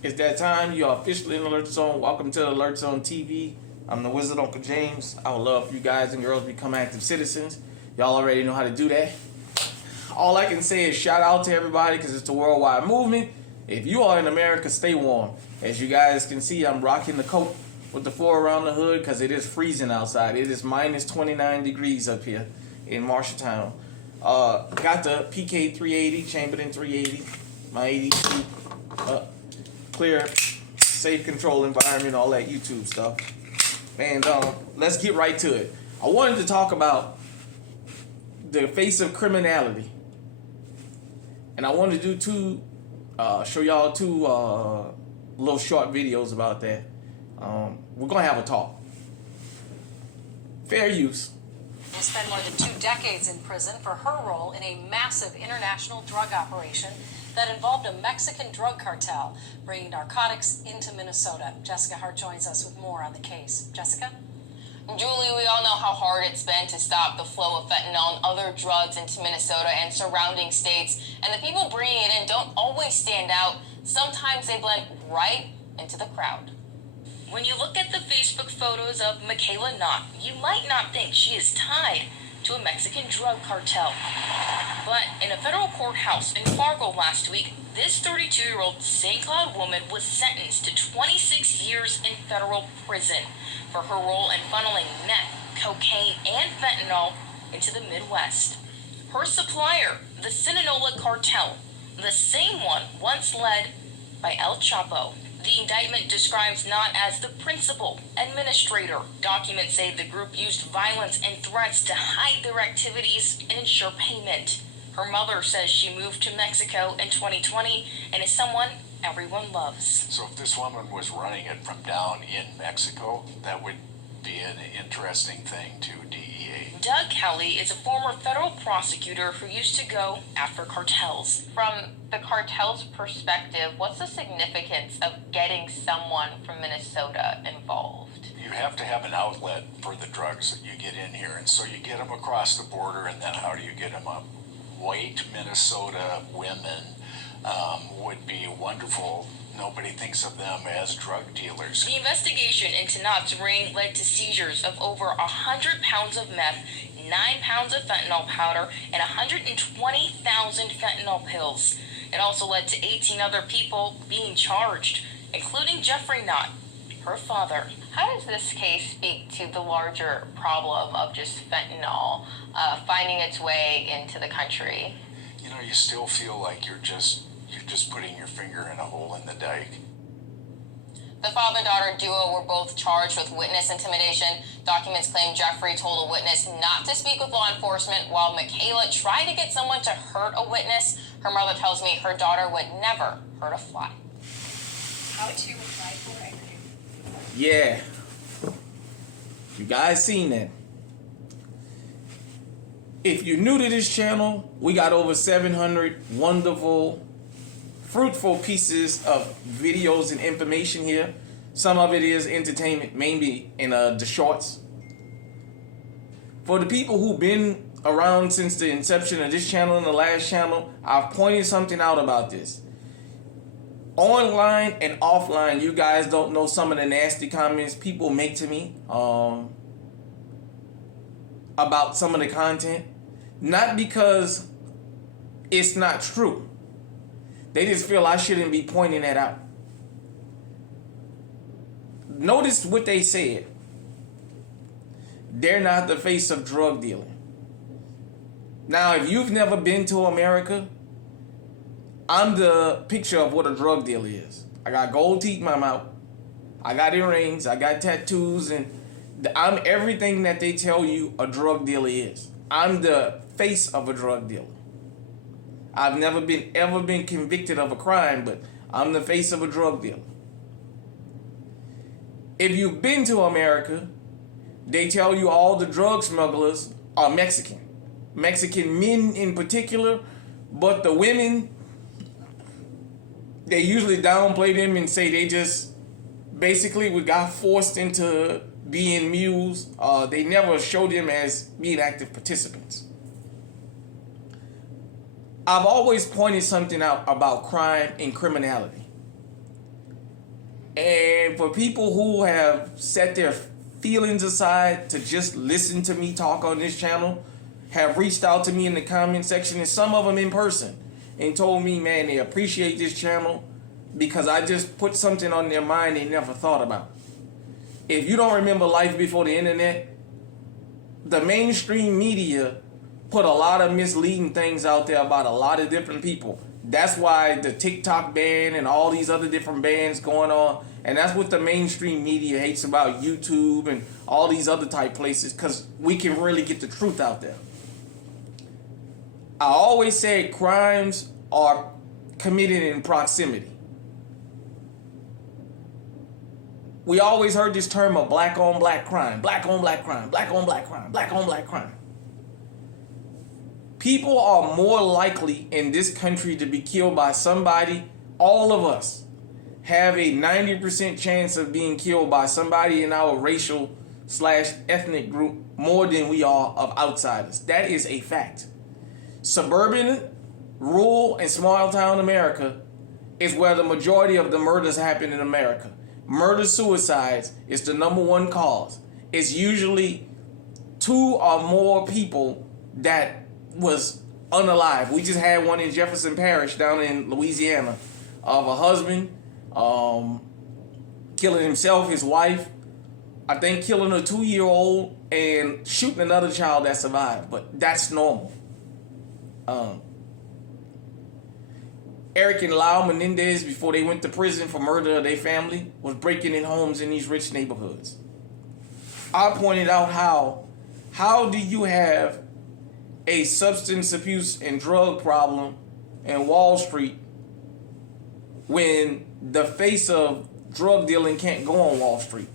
It's that time. You are officially in Alert Zone. Welcome to Alert Zone TV. I'm the Wizard Uncle James. I would love for you guys and girls to become active citizens. Y'all already know how to do that. All I can say is shout out to everybody because it's a worldwide movement. If you are in America, stay warm. As you guys can see, I'm rocking the coat with the floor around the hood because it is freezing outside. It is minus 29 degrees up here in Marshalltown. Got the PK 380, Chamberlain 380, my 82. Clear, safe control environment, all that YouTube stuff. And let's get right to it. I wanted to talk about the face of criminality. And I wanted to do show y'all two little short videos about that. We're going to have a talk. Fair use. Will spend more than 2 decades in prison for her role in a massive international drug operation that involved a Mexican drug cartel bringing narcotics into Minnesota. Jessica Hart joins us with more on the case. Jessica? Julie, we all know how hard it's been to stop the flow of fentanyl and other drugs into Minnesota and surrounding states. And the people bringing it in don't always stand out. Sometimes they blend right into the crowd. When you look at the Facebook photos of Michaela Knott, you might not think she is tied to a Mexican drug cartel. But in a federal courthouse in Fargo last week, this 32-year-old St. Cloud woman was sentenced to 26 years in federal prison for her role in funneling meth, cocaine, and fentanyl into the Midwest. Her supplier, the Sinaloa Cartel, the same one once led by El Chapo. The indictment describes Knott as the principal administrator. Documents say the group used violence and threats to hide their activities and ensure payment. Her mother says she moved to Mexico in 2020 and is someone everyone loves. So if this woman was running it from down in Mexico, that would be an interesting thing to DEA. Doug Kelly is a former federal prosecutor who used to go after cartels. From the cartel's perspective, what's the significance of getting someone from Minnesota involved? You have to have an outlet for the drugs that you get in here, and so you get them across the border, and then how do you get them up? White Minnesota women would be wonderful. Nobody thinks of them as drug dealers. The investigation into Knott's ring led to seizures of over 100 pounds of meth, 9 pounds of fentanyl powder, and 120,000 fentanyl pills. It also led to 18 other people being charged, including Jeffrey Knott, her father. How does this case speak to the larger problem of just fentanyl finding its way into the country? You know, you still feel like you're just putting your finger in a hole in the dike. The father-daughter duo were both charged with witness intimidation. Documents claim Jeffrey told a witness not to speak with law enforcement while Michaela tried to get someone to hurt a witness. Her mother tells me her daughter would never hurt a fly. How to apply for it. Yeah. You guys seen that. If you're new to this channel, we got over 700 wonderful, fruitful pieces of videos and information here. Some of it is entertainment, mainly in the shorts. For the people who've been around since the inception of this channel and the last channel, I've pointed something out about this. Online and offline, you guys don't know some of the nasty comments people make to me about some of the content. Not because it's not true. They just feel I shouldn't be pointing that out. Notice what they said. They're not the face of drug dealing. Now, if you've never been to America, I'm the picture of what a drug dealer is. I got gold teeth in my mouth. I got earrings. I got tattoos. And I'm everything that they tell you a drug dealer is. I'm the face of a drug dealer. I've never ever been convicted of a crime, but I'm the face of a drug dealer. If you've been to America, they tell you all the drug smugglers are Mexican. Mexican men in particular, but the women, they usually downplay them and say they just basically we got forced into being mules. They never show them as being active participants. I've always pointed something out about crime and criminality. And for people who have set their feelings aside to just listen to me talk on this channel, have reached out to me in the comment section, and some of them in person, and told me, man, they appreciate this channel because I just put something on their mind they never thought about. If you don't remember life before the internet, the mainstream media put a lot of misleading things out there about a lot of different people. That's why the TikTok ban and all these other different bans going on, and that's what the mainstream media hates about YouTube and all these other type places, because we can really get the truth out there. I always say crimes are committed in proximity. We always heard this term of black on black crime, black on black crime, black on black crime, black on black crime. People are more likely in this country to be killed by somebody. All of us have a 90% chance of being killed by somebody in our racial / ethnic group more than we are of outsiders. That is a fact. Suburban, rural, and small town America is where the majority of the murders happen in America. Murder-suicides is the #1 cause. It's usually 2 or more people that was unalive. We just had one in Jefferson Parish down in Louisiana of a husband killing himself, his wife, I think killing a 2-year-old and shooting another child that survived. But that's normal. Eric and Lau Menendez, before they went to prison for murder of their family, was breaking in homes in these rich neighborhoods. I pointed out how do you have a substance abuse and drug problem in Wall Street when the face of drug dealing can't go on Wall Street?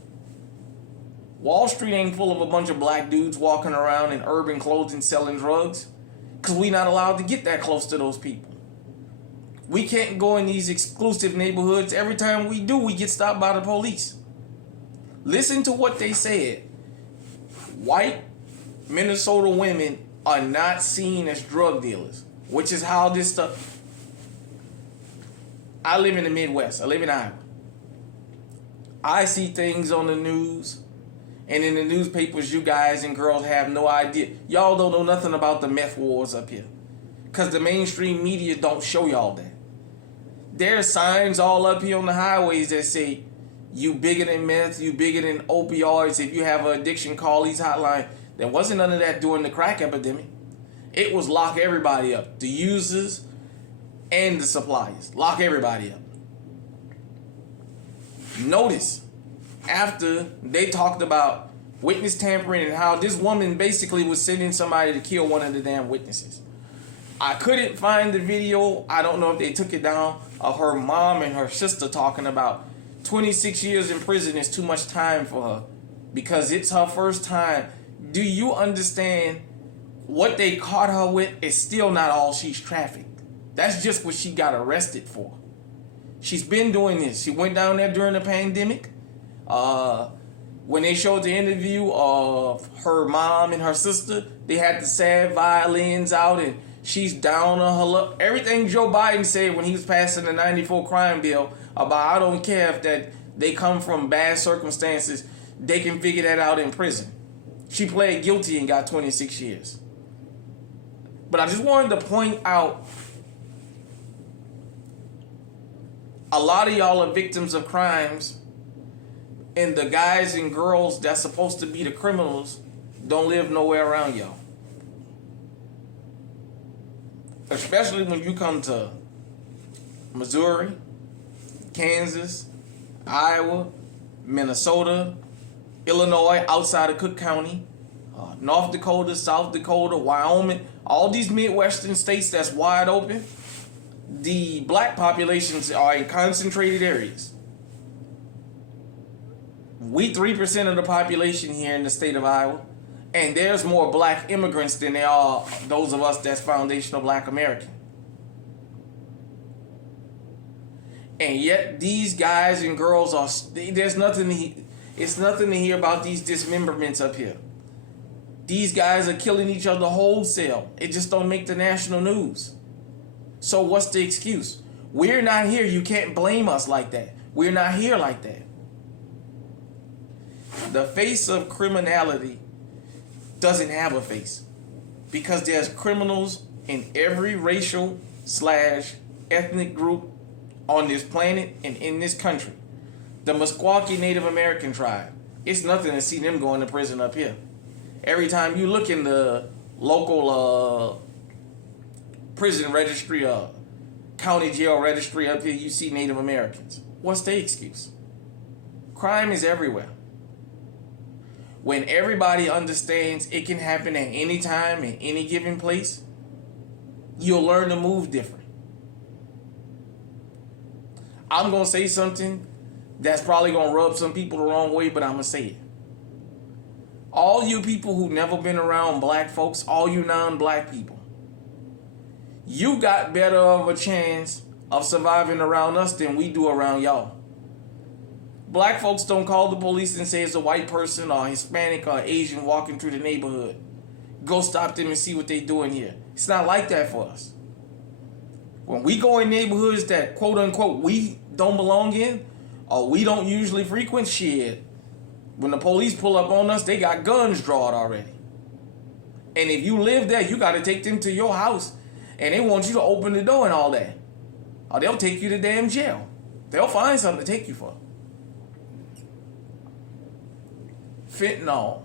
Wall Street ain't full of a bunch of black dudes walking around in urban clothing selling drugs, because we're not allowed to get that close to those people. We can't go in these exclusive neighborhoods. Every time we do, we get stopped by the police. Listen to what they said. White Minnesota women are not seen as drug dealers, which is how this stuff. I live in the Midwest. I live in Iowa. I see things on the news, and in the newspapers, you guys and girls have no idea. Y'all don't know nothing about the meth wars up here, because the mainstream media don't show y'all that. There's signs all up here on the highways that say, you bigger than meth, you bigger than opioids. If you have an addiction, call these hotlines. There wasn't none of that during the crack epidemic. It was lock everybody up. The users and the suppliers. Lock everybody up. Notice, after they talked about witness tampering and how this woman basically was sending somebody to kill one of the damn witnesses. I couldn't find the video. I don't know if they took it down, of her mom and her sister talking about 26 years in prison is too much time for her because it's her first time. Do you understand what they caught her with is still not all she's trafficked? That's just what she got arrested for. She's been doing this. She went down there during the pandemic. When they showed the interview of her mom and her sister, they had the sad violins out and she's down on her luck. Everything Joe Biden said when he was passing the 94 crime bill about I don't care if that they come from bad circumstances, they can figure that out in prison. She pled guilty and got 26 years. But I just wanted to point out, a lot of y'all are victims of crimes, and the guys and girls that's supposed to be the criminals don't live nowhere around y'all. Especially when you come to Missouri, Kansas, Iowa, Minnesota, Illinois, outside of Cook County, North Dakota, South Dakota, Wyoming, all these Midwestern states that's wide open, the black populations are in concentrated areas. We 3% of the population here in the state of Iowa, and there's more black immigrants than there are those of us that's foundational black American. And yet these guys and girls are, it's nothing to hear about these dismemberments up here. These guys are killing each other wholesale. It just don't make the national news. So what's the excuse? We're not here. You can't blame us like that. We're not here like that. The face of criminality doesn't have a face because there's criminals in every racial / ethnic group on this planet and in this country. The Meskwaki Native American tribe. It's nothing to see them going to prison up here. Every time you look in the local prison registry, county jail registry up here, you see Native Americans. What's the excuse? Crime is everywhere. When everybody understands it can happen at any time, in any given place, you'll learn to move different. I'm going to say something that's probably going to rub some people the wrong way, but I'm going to say it. All you people who never been around black folks, all you non-black people, you got better of a chance of surviving around us than we do around y'all. Black folks don't call the police and say it's a white person or Hispanic or Asian walking through the neighborhood. Go stop them and see what they doing here. It's not like that for us. When we go in neighborhoods that quote unquote we don't belong in or we don't usually frequent, shit, when the police pull up on us, they got guns drawn already. And if you live there, you got to take them to your house and they want you to open the door and all that. Or they'll take you to damn jail. They'll find something to take you for. Fentanyl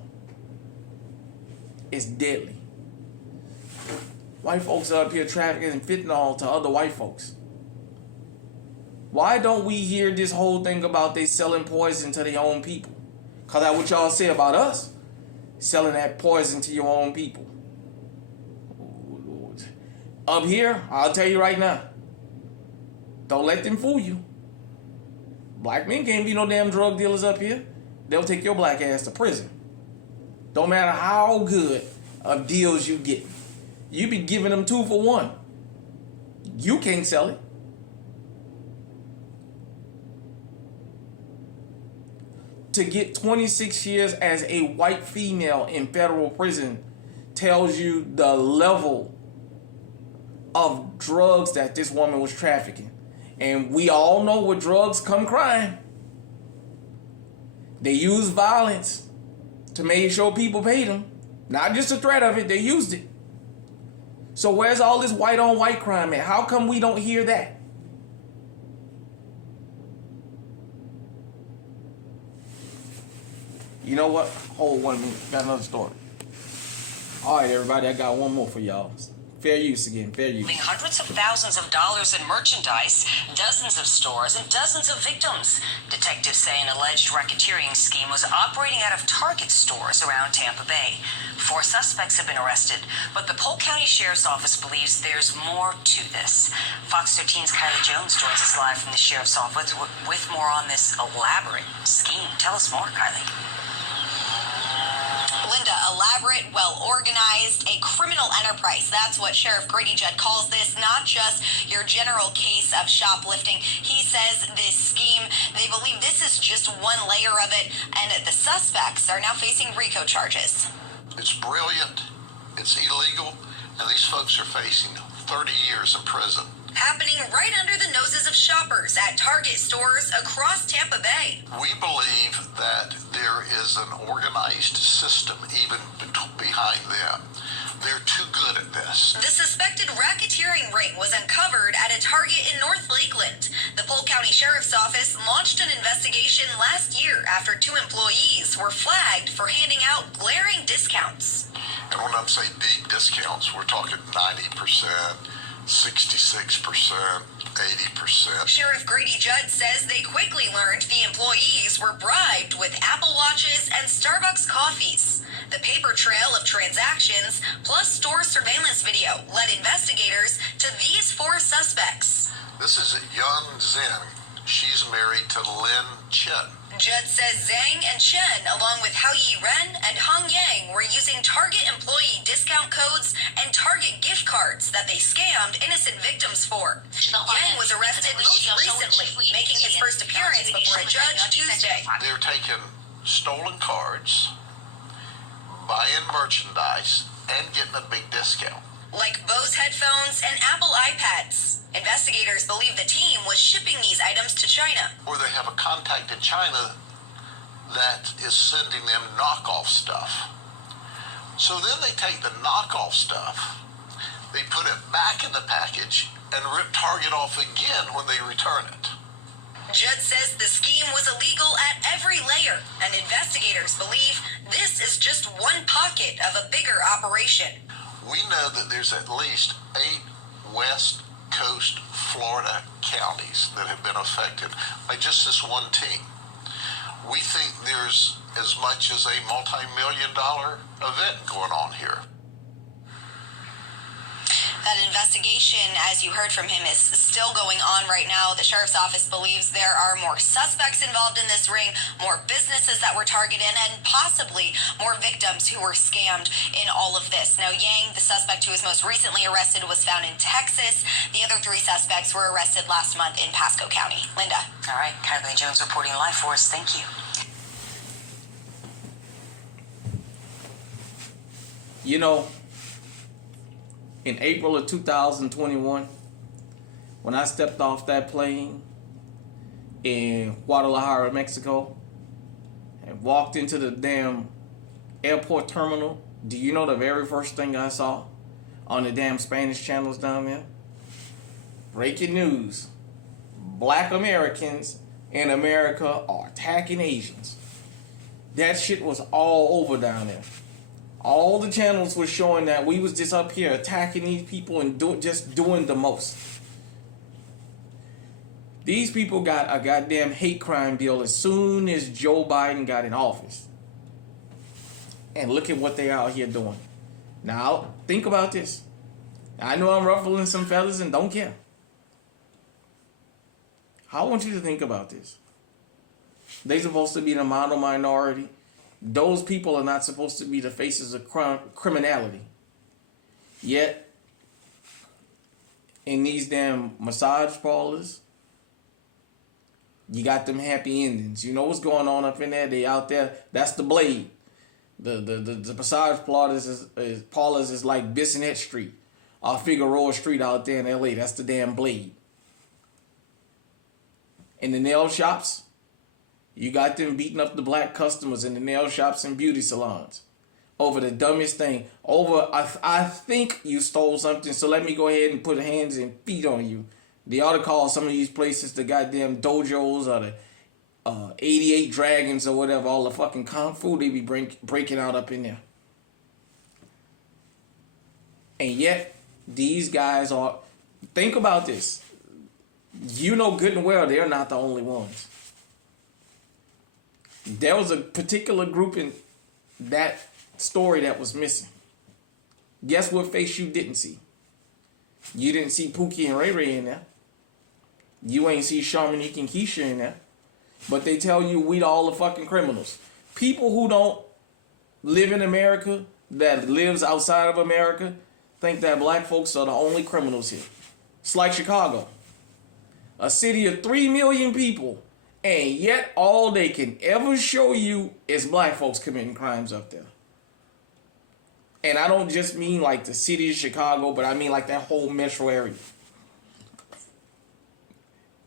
is deadly. White folks are up here trafficking fentanyl to other white folks. Why don't we hear this whole thing about they selling poison to their own people? Because that's what y'all say about us. Selling that poison to your own people. Up here, I'll tell you right now. Don't let them fool you. Black men can't be no damn drug dealers up here. They'll take your black ass to prison. Don't matter how good of deals you get. You be giving them 2 for 1. You can't sell it. To get 26 years as a white female in federal prison tells you the level of drugs that this woman was trafficking. And we all know with drugs come crime. They use violence to make sure people paid them. Not just a threat of it, they used it. So where's all this white on white crime at? How come we don't hear that? You know what? Hold 1 minute. Got another story. All right, everybody, I got one more for y'all. Fair use again, fair use. Hundreds of thousands of dollars in merchandise, dozens of stores, and dozens of victims. Detectives say an alleged racketeering scheme was operating out of Target stores around Tampa Bay. 4 suspects have been arrested, but the Polk County Sheriff's Office believes there's more to this. Fox 13's Kylie Jones joins us live from the Sheriff's Office with more on this elaborate scheme. Tell us more, Kylie. Linda, elaborate, well-organized, a criminal enterprise. That's what Sheriff Grady Judd calls this, not just your general case of shoplifting. He says this scheme, they believe this is just one layer of it, and the suspects are now facing RICO charges. It's brilliant, it's illegal, and these folks are facing 30 years in prison. Happening right under the noses of shoppers at Target stores across Tampa Bay. We believe that there is an organized system even behind them. They're too good at this. The suspected racketeering ring was uncovered at a Target in North Lakeland. The Polk County Sheriff's Office launched an investigation last year after 2 employees were flagged for handing out glaring discounts. And when I'm saying deep discounts, we're talking 90%. 66%, 80%. Sheriff Grady Judd says they quickly learned the employees were bribed with Apple Watches and Starbucks coffees. The paper trail of transactions plus store surveillance video led investigators to these 4 suspects. This is Young Zen. She's married to Lynn Chen. Judd says Zhang and Chen, along with Hao Yi Ren and Hong Yang, were using Target employee discount codes and Target gift cards that they scammed innocent victims for. Yang was arrested most recently, making his first appearance before a judge Tuesday. They're taking stolen cards, buying merchandise, and getting a big discount. like Bose headphones and Apple iPads. Investigators believe the team was shipping these items to China. Or they have a contact in China that is sending them knockoff stuff. So then they take the knockoff stuff, they put it back in the package, and rip Target off again when they return it. Judd says the scheme was illegal at every layer, and investigators believe this is just one pocket of a bigger operation. We know that there's at least 8 West Coast Florida counties that have been affected by just this one team. We think there's as much as a multi-million-dollar event going on here. That investigation, as you heard from him, is still going on right now. The sheriff's office believes there are more suspects involved in this ring, more businesses that were targeted, and possibly more victims who were scammed in all of this. Now, Yang, the suspect who was most recently arrested, was found in Texas. The other 3 suspects were arrested last month in Pasco County. Linda. All right, Kathleen Jones reporting live for us. Thank you. You know, in April of 2021, when I stepped off that plane in Guadalajara, Mexico, and walked into the damn airport terminal, do you know the very first thing I saw on the damn Spanish channels down there? Breaking news. Black Americans in America are attacking Asians. That shit was all over down there. All the channels were showing that we was just up here attacking these people and just doing the most. These people got a goddamn hate crime bill as soon as Joe Biden got in office. And look at what they out here doing. Now, think about this. I know I'm ruffling some feathers and don't care. I want you to think about this. They're supposed to be the model minority. Those people are not supposed to be the faces of criminality. Yet, in these damn massage parlors, you got them happy endings. You know what's going on up in there? They out there. That's the Blade. The massage parlors is like Bissonnette Street or Figueroa Street out there in LA. That's the damn Blade. In the nail shops, you got them beating up the black customers in the nail shops and beauty salons over the dumbest thing. I think you stole something, so let me go ahead and put hands and feet on you. They ought to call some of these places the goddamn dojos or the 88 Dragons or whatever, all the fucking kung fu they be breaking out up in there. And yet, these guys are... Think about this. You know good and well they're not the only ones. There was a particular group in that story that was missing. Guess what face you didn't see? You didn't see Pookie and Ray Ray in there. You ain't see Sharmanique and Keisha in there. But they tell you we all the fucking criminals. People who don't live in America, that lives outside of America, think that black folks are the only criminals here. It's like Chicago. A city of 3 million people. And yet all they can ever show you is black folks committing crimes up there. And I don't just mean like the city of Chicago, but I mean like that whole metro area.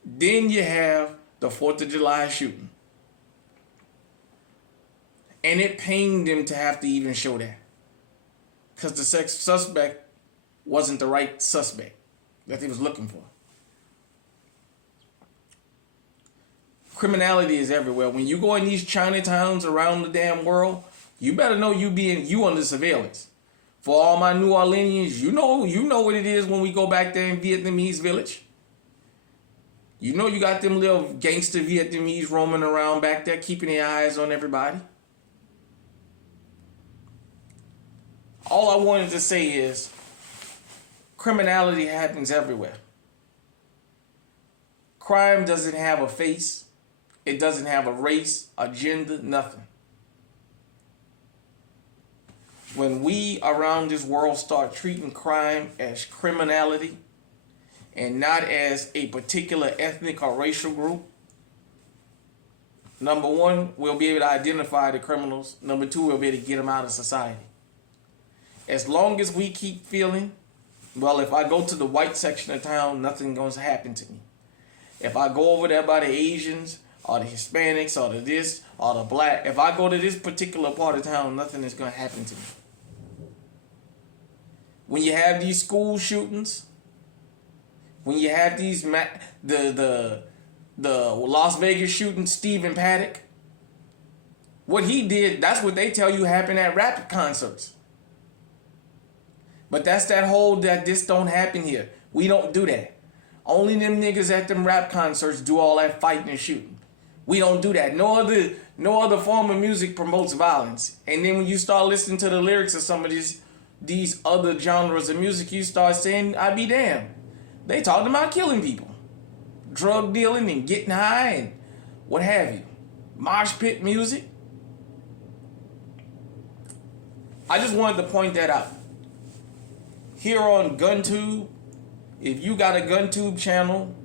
Then you have the 4th of July shooting. And it pained them to have to even show that. Because the suspect wasn't the right suspect that they was looking for. Criminality is everywhere. When you go in these Chinatowns around the damn world, you better know you under surveillance. For all my New Orleanians, you know what it is when we go back there in Vietnamese village. You know you got them little gangster Vietnamese roaming around back there, keeping their eyes on everybody. All I wanted to say is, criminality happens everywhere. Crime doesn't have a face. It doesn't have a race, a gender, nothing. When we around this world start treating crime as criminality and not as a particular ethnic or racial group, number one, we'll be able to identify the criminals. Number two, we'll be able to get them out of society. As long as we keep feeling Well, if I go to the white section of town, nothing gonna happen to me. If I go over there by the Asians or the Hispanics or the this or the black, if I go to this particular part of town, nothing is gonna happen to me. When you have these school shootings, when you have these the Las Vegas shooting, Stephen Paddock, what he did, that's what they tell you happened at rap concerts. But that's that whole that this don't happen here. We don't do that. Only them niggas at them rap concerts do all that fighting and shooting. We don't do that. No other form of music promotes violence. And then when you start listening to the lyrics of some of these other genres of music, you start saying, I be damned. They talking about killing people, drug dealing and getting high and what have you. Mosh pit music. I just wanted to point that out. Here on GunTube, if you got a GunTube channel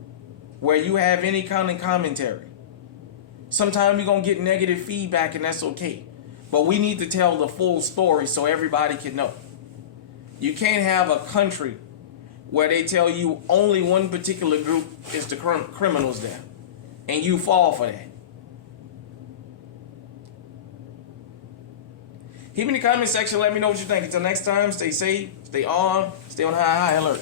where you have any kind of commentary, sometimes you're going to get negative feedback and that's okay. But we need to tell the full story so everybody can know. You can't have a country where they tell you only one particular group is the criminals there. And you fall for that. Hit me in the comment section. Let me know what you think. Until next time, stay safe, stay on high alert.